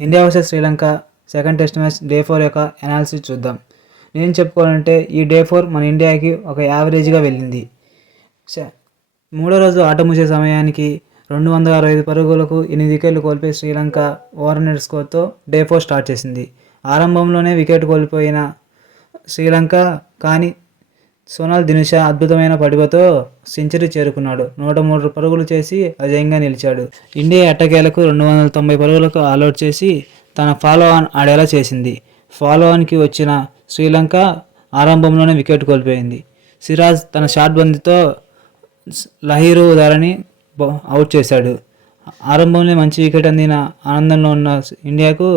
India versus Sri Lanka second test match day 4 యొక్క analysis చూద్దాం. నేను చెప్పుకోవాలంటే ఈ డే 4 మన ఇండియాకి ఒక యావరేజ్గా వెళ్ళింది. మూడో రోజు ఆట ముగిసే సమయానికి 265 పరుగులకు 8 వికెట్లు కోల్పోయి శ్రీలంక ఓవర్ నెట్ స్కోర్తో డే 4 స్టార్ట్ చేసింది. ఆరంభంలోనే వికెట్ కోల్పోయిన శ్రీలంక కానీ సోనాల్ దినుషా అద్భుతమైన పడివతో సెంచరీ చేరుకున్నాడు. 103 పరుగులు చేసి అజేయంగా నిలిచాడు. ఇండియా ఎట్టకేలకు 290 పరుగులకు ఆల్అౌట్ చేసి తన ఫాలో ఆన్ ఆడేలా చేసింది. ఫాలో ఆన్కి వచ్చిన శ్రీలంక ఆరంభంలోనే వికెట్ కోల్పోయింది. సిరాజ్ తన షాట్ బంతితో లహీరు ధరని అవుట్ చేశాడు. ఆరంభంలో మంచి వికెట్ అందిన ఆనందంలో ఉన్న ఇండియాకు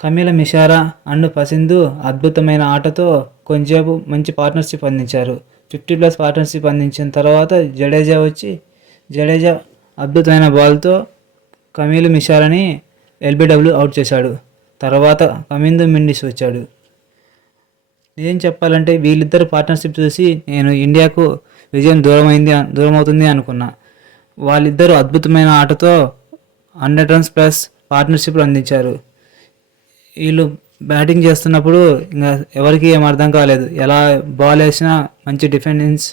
కమిల మిషారా అండ్ పసింధు అద్భుతమైన ఆటతో కొంచెంసేపు మంచి పార్ట్నర్షిప్ అందించారు. 50+ పార్ట్నర్షిప్ అందించిన తర్వాత జడేజా అద్భుతమైన బాల్తో కమిల్ మిషారాని ఎల్బిడబ్ల్యూ అవుట్ చేశాడు. తర్వాత కమిందు మెండిస్ వచ్చాడు. నిజం చెప్పాలంటే వీళ్ళిద్దరు పార్ట్నర్షిప్ చూసి నేను ఇండియాకు విజయం దూరమవుతుంది అనుకున్నా. వాళ్ళిద్దరూ అద్భుతమైన ఆటతో 100 రన్స్ ప్లస్ పార్ట్నర్షిప్లు అందించారు. వీళ్ళు బ్యాటింగ్ చేస్తున్నప్పుడు ఇంకా ఎవరికి ఏం అర్థం కాలేదు. ఎలా బాల్ వేసినా మంచి డిఫెన్స్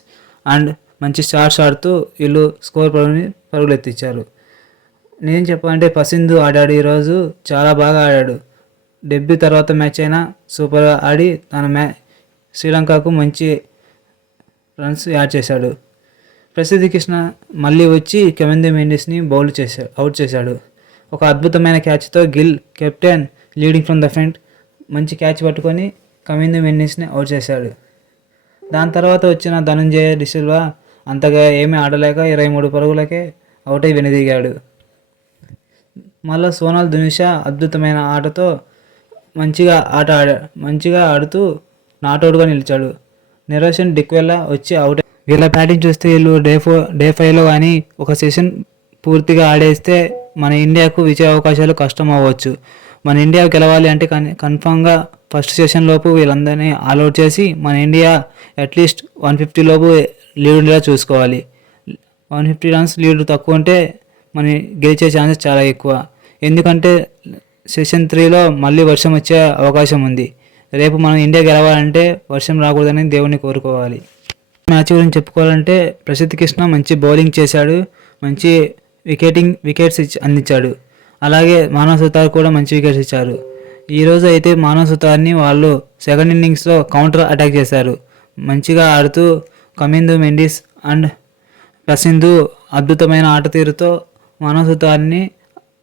అండ్ మంచి షాట్స్ ఆడుతూ వీళ్ళు స్కోర్ పరుగులు ఎత్తిచ్చారు. నేను చెప్పాలంటే పసింధు ఆడాడు. ఈరోజు చాలా బాగా ఆడాడు. డెబ్యూ తర్వాత మ్యాచ్ అయినా సూపర్గా ఆడి తన శ్రీలంకకు మంచి రన్స్ యాడ్ చేశాడు. ప్రసిద్ధ్ కృష్ణ మళ్ళీ వచ్చి కెమెన్ మెండిస్ని అవుట్ చేశాడు. ఒక అద్భుతమైన క్యాచ్తో Gill captain leading from the front మంచి క్యాచ్ పట్టుకొని కమిందు మెండిస్ని అవుట్ చేశాడు. దాని తర్వాత వచ్చిన ధనంజయ డిసిల్వా అంతగా ఏమీ ఆడలేక 23 పరుగులకే అవుట్ అయి వెనుదిగాడు. మళ్ళీ సోనాల్ దినుషా అద్భుతమైన ఆటతో మంచిగా ఆడుతూ నాట్అవుట్గా నిలిచాడు. నిరోషన్ డిక్వెల్లా వచ్చి అవుట్. వీళ్ళ బ్యాటింగ్ చూస్తే వీళ్ళు డే 5లో కానీ ఒక సెషన్ పూర్తిగా ఆడేస్తే మన ఇండియాకు విజయ అవకాశాలు కష్టం అవ్వచ్చు. మన ఇండియా గెలవాలి అంటే కన్ఫామ్గా ఫస్ట్ సెషన్ లోపు వీళ్ళందరినీ ఆల్అౌట్ చేసి మన ఇండియా అట్లీస్ట్ 150 లోపు లీడ్ ఉండేలా చూసుకోవాలి. 150 రన్స్ లీడ్ తక్కువ ఉంటే మన గెలిచే ఛాన్సెస్ చాలా ఎక్కువ. ఎందుకంటే సెషన్ 3లో మళ్ళీ వర్షం వచ్చే అవకాశం ఉంది. రేపు మనం ఇండియా గెలవాలంటే వర్షం రాకూడదని దేవుణ్ణి కోరుకోవాలి. మ్యాచ్ గురించి చెప్పుకోవాలంటే ప్రసిద్ధ్ కృష్ణ మంచి బౌలింగ్ చేశాడు. మంచి వికెట్స్ అందించాడు. అలాగే మానవ్ సుతార్ కూడా మంచి వికెట్స్ ఇచ్చారు. ఈరోజు అయితే మానవ్ సుతార్ని వాళ్ళు సెకండ్ ఇన్నింగ్స్లో కౌంటర్ అటాక్ చేశారు. మంచిగా ఆడుతూ కమిందు మెండిస్ అండ్ పసింధు అద్భుతమైన ఆట తీరుతో మానవ్ సుతార్ని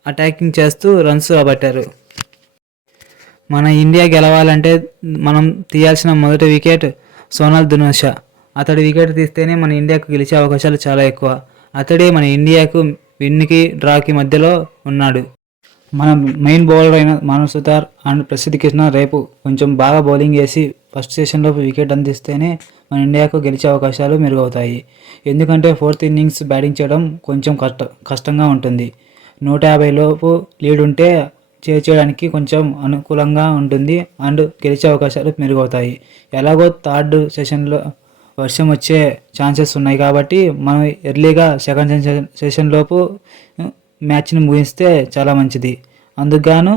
అటాకింగ్ చేస్తూ రన్స్ రాబట్టారు. మన ఇండియా గెలవాలంటే మనం తీయాల్సిన మొదటి వికెట్ సోనాల్ దినుషా. అతడి వికెట్ తీస్తేనే మన ఇండియాకు గెలిచే అవకాశాలు చాలా ఎక్కువ. అతడే మన ఇండియాకు విన్కి డ్రాకి మధ్యలో ఉన్నాడు. మన మెయిన్ బౌలర్ అయిన మానవ్ సుతార్ అండ్ ప్రసిద్ధ్ కృష్ణ రేపు కొంచెం బాగా బౌలింగ్ వేసి ఫస్ట్ సెషన్లో వికెట్ అందిస్తేనే మన ఇండియాకు గెలిచే అవకాశాలు మెరుగవుతాయి. ఎందుకంటే 4th ఇన్నింగ్స్ బ్యాటింగ్ చేయడం కొంచెం కష్టంగా ఉంటుంది. 150 లోపు లీడ్ ఉంటే చేయడానికి కొంచెం అనుకూలంగా ఉంటుంది అండ్ గెలిచే అవకాశాలు మెరుగవుతాయి. ఎలాగో థర్డ్ సెషన్లో వర్షం వచ్చే ఛాన్సెస్ ఉన్నాయి కాబట్టి మనం ఎర్లీగా సెకండ్ సెషన్ లోపు మ్యాచ్ని ముగిస్తే చాలా మంచిది. అందుకుగాను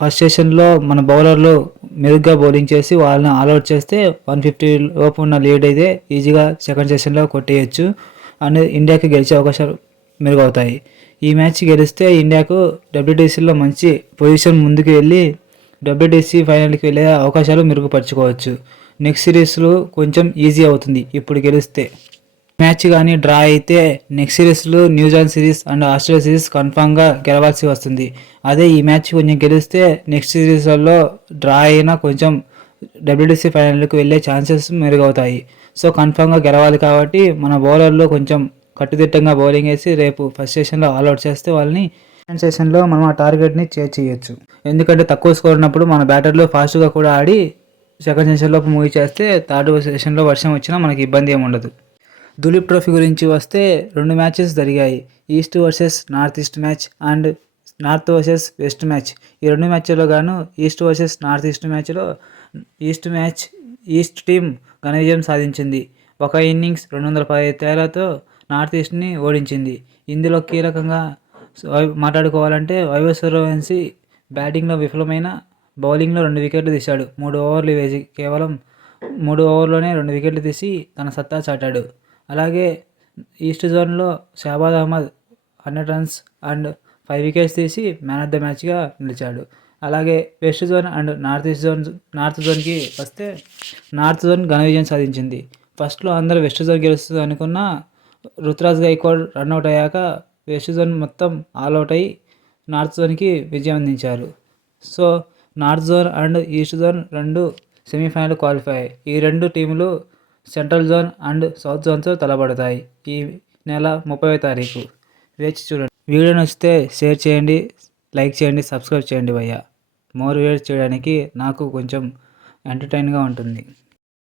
ఫస్ట్ సెషన్లో మన బౌలర్లు మెరుగ్గా బౌలింగ్ చేసి వాళ్ళని ఆల్అౌట్ చేస్తే 150 లోపు ఉన్న లీడ్ అయితే ఈజీగా సెకండ్ సెషన్లో కొట్టేయచ్చు అండ్ ఇండియాకి గెలిచే అవకాశాలు మెరుగవుతాయి. ఈ మ్యాచ్ గెలిస్తే ఇండియాకు WTCలో మంచి పొజిషన్ ముందుకు వెళ్ళి WTC ఫైనల్కి వెళ్ళే అవకాశాలు మెరుగుపరుచుకోవచ్చు. నెక్స్ట్ సిరీస్లో కొంచెం ఈజీ అవుతుంది ఇప్పుడు గెలిస్తే. మ్యాచ్ కానీ డ్రా అయితే నెక్స్ట్ సిరీస్లో New Zealand series and Australia series కన్ఫామ్గా గెలవాల్సి వస్తుంది. అదే ఈ మ్యాచ్ కొంచెం గెలిస్తే నెక్స్ట్ సిరీస్లలో డ్రా అయినా కొంచెం WTC ఫైనల్కి వెళ్ళే ఛాన్సెస్ మెరుగవుతాయి. సో కన్ఫామ్గా గెలవాలి కాబట్టి మన బౌలర్లో కొంచెం కట్టుదిట్టంగా బౌలింగ్ వేసి రేపు ఫస్ట్ సెషన్లో ఆల్అౌట్ చేస్తే వాళ్ళని సెకండ్ సెషన్లో మనం ఆ టార్గెట్ని చేయొచ్చు. ఎందుకంటే తక్కువ స్కోర్ ఉన్నప్పుడు మన బ్యాటర్లు ఫాస్ట్గా కూడా ఆడి సెకండ్ సెషన్లోపు మూవీ చేస్తే థర్డ్ సెషన్లో వర్షం వచ్చినా మనకి ఇబ్బంది ఏమి ఉండదు. దులీప్ ట్రోఫీ గురించి వస్తే 2 మ్యాచెస్ జరిగాయి. East versus north east match and north versus west match. ఈ 2 మ్యాచ్ల్లో గాను ఈస్ట్ వర్సెస్ నార్త్ ఈస్ట్ మ్యాచ్లో ఈస్ట్ టీం ఘన విజయం సాధించింది. ఒక ఇన్నింగ్స్ 215 తేడాతో నార్త్ ఈస్ట్ని ఓడించింది. ఇందులో కీలకంగా సో మాట్లాడుకోవాలంటే వైభవ్ సూర్యవంశీ బ్యాటింగ్లో విఫలమైన బౌలింగ్లో 2 వికెట్లు తీశాడు. 3 ఓవర్లు వేసి కేవలం 3 ఓవర్లోనే 2 వికెట్లు తీసి తన సత్తా చాటాడు. అలాగే ఈస్ట్ జోన్లో Shahbaz Ahmed 100 runs and 5 wickets తీసి మ్యాన్ ఆఫ్ ద మ్యాచ్గా నిలిచాడు. అలాగే వెస్ట్ జోన్ అండ్ నార్త్ జోన్కి వస్తే నార్త్ జోన్ ఘన విజయం సాధించింది. ఫస్ట్లో అందరూ వెస్ట్ జోన్ గెలుస్తుంది అనుకున్న రుతురాజ్ గైక్వాడ్ రన్అట్ అయ్యాక వెస్ట్ జోన్ మొత్తం ఆల్అవుట్ అయ్యి నార్త్ జోన్కి విజయం అందించారు. So north zone and east zone 2 semi-final qualify అయ్యాయి. ఈ 2 టీములు సెంట్రల్ జోన్ అండ్ సౌత్ జోన్తో తలపడతాయి ఈ నెల 30వ తారీఖు. వేచి చూడండి. వీడియో నచ్చితే షేర్ చేయండి, లైక్ చేయండి, సబ్స్క్రైబ్ చేయండి భయ్యా. మోర్ వీడియోస్ చేయడానికి నాకు కొంచెం ఎంటర్టైన్గా ఉంటుంది.